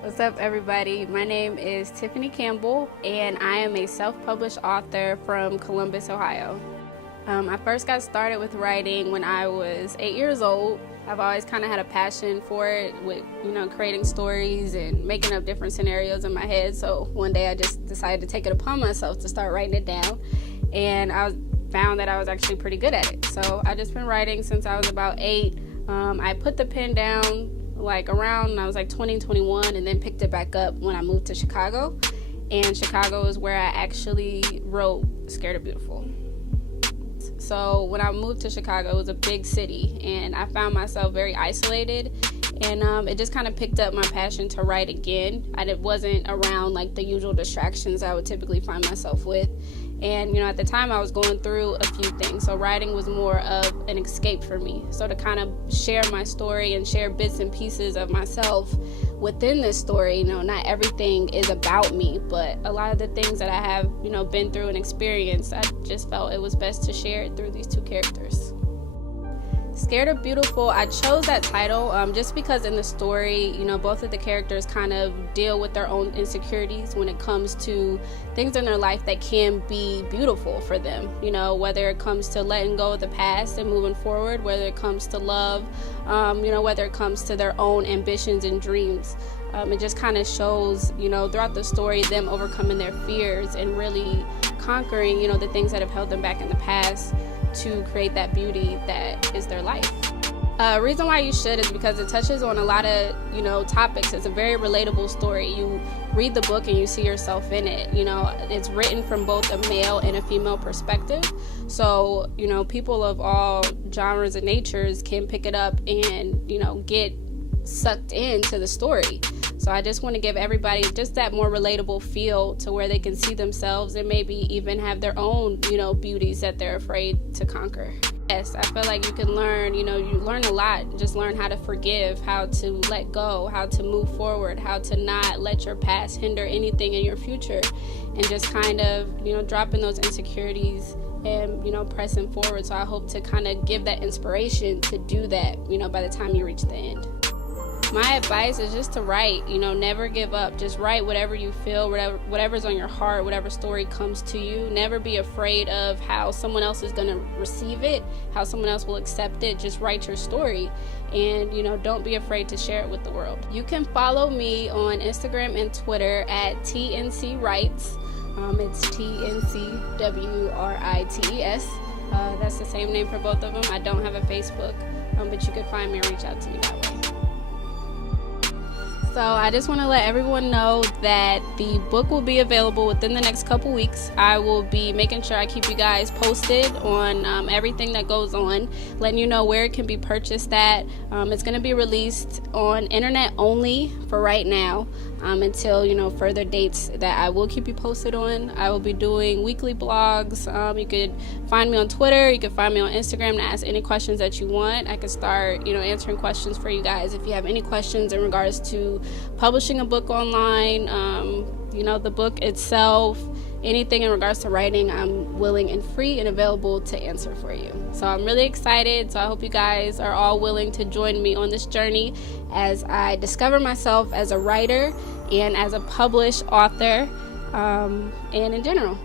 What's up, everybody? My name is Tiffany Campbell, and I am a self-published author from Columbus, Ohio. I first got started with writing when I was 8 years old. I've always kind of had a passion for it with, creating stories and making up different scenarios in my head. So one day I just decided to take it upon myself to start writing it down. And I found that I was actually pretty good at it. So I've just been writing since I was about 8. I put the pen down around when I was 20, 21, and then picked it back up when I moved to Chicago. And Chicago is where I actually wrote Scared or Beautiful. So when I moved to Chicago, it was a big city, and I found myself very isolated, and it just kind of picked up my passion to write again. It wasn't around the usual distractions I would typically find myself with. And at the time I was going through a few things, so writing was more of an escape for me. So to kind of share my story and share bits and pieces of myself within this story, not everything is about me, but a lot of the things that I have, been through and experienced, I just felt it was best to share it through these two characters. Scared or Beautiful, I chose that title just because in the story, both of the characters kind of deal with their own insecurities when it comes to things in their life that can be beautiful for them, whether it comes to letting go of the past and moving forward, whether it comes to love, whether it comes to their own ambitions and dreams. It just kind of shows, throughout the story, them overcoming their fears and really conquering, the things that have held them back in the past to create that beauty that is their life. Reason why you should is because it touches on a lot of, topics. It's a very relatable story. You read the book and you see yourself in it. It's written from both a male and a female perspective. So, people of all genres and natures can pick it up and, get sucked into the story. So I just want to give everybody just that more relatable feel to where they can see themselves and maybe even have their own, beauties that they're afraid to conquer. Yes, I feel like you can learn, you learn a lot. Just learn how to forgive, how to let go, how to move forward, how to not let your past hinder anything in your future, and just kind of, dropping those insecurities and, pressing forward. So I hope to kind of give that inspiration to do that, by the time you reach the end. My advice is just to write, never give up. Just write whatever you feel, whatever's on your heart, whatever story comes to you. Never be afraid of how someone else is going to receive it, how someone else will accept it. Just write your story and, don't be afraid to share it with the world. You can follow me on Instagram and Twitter at TNC Writes. It's TNCWRITES. That's the same name for both of them. I don't have a Facebook, but you can find me and reach out to me that way. So I just want to let everyone know that the book will be available within the next couple weeks. I will be making sure I keep you guys posted on everything that goes on, letting you know where it can be purchased at. It's going to be released on internet only for right now until, further dates that I will keep you posted on. I will be doing weekly blogs. You could find me on Twitter. You can find me on Instagram to ask any questions that you want. I can start, answering questions for you guys. If you have any questions in regards to publishing a book online, the book itself, anything in regards to writing, I'm willing and free and available to answer for you. So I'm really excited. So I hope you guys are all willing to join me on this journey as I discover myself as a writer and as a published author, and in general.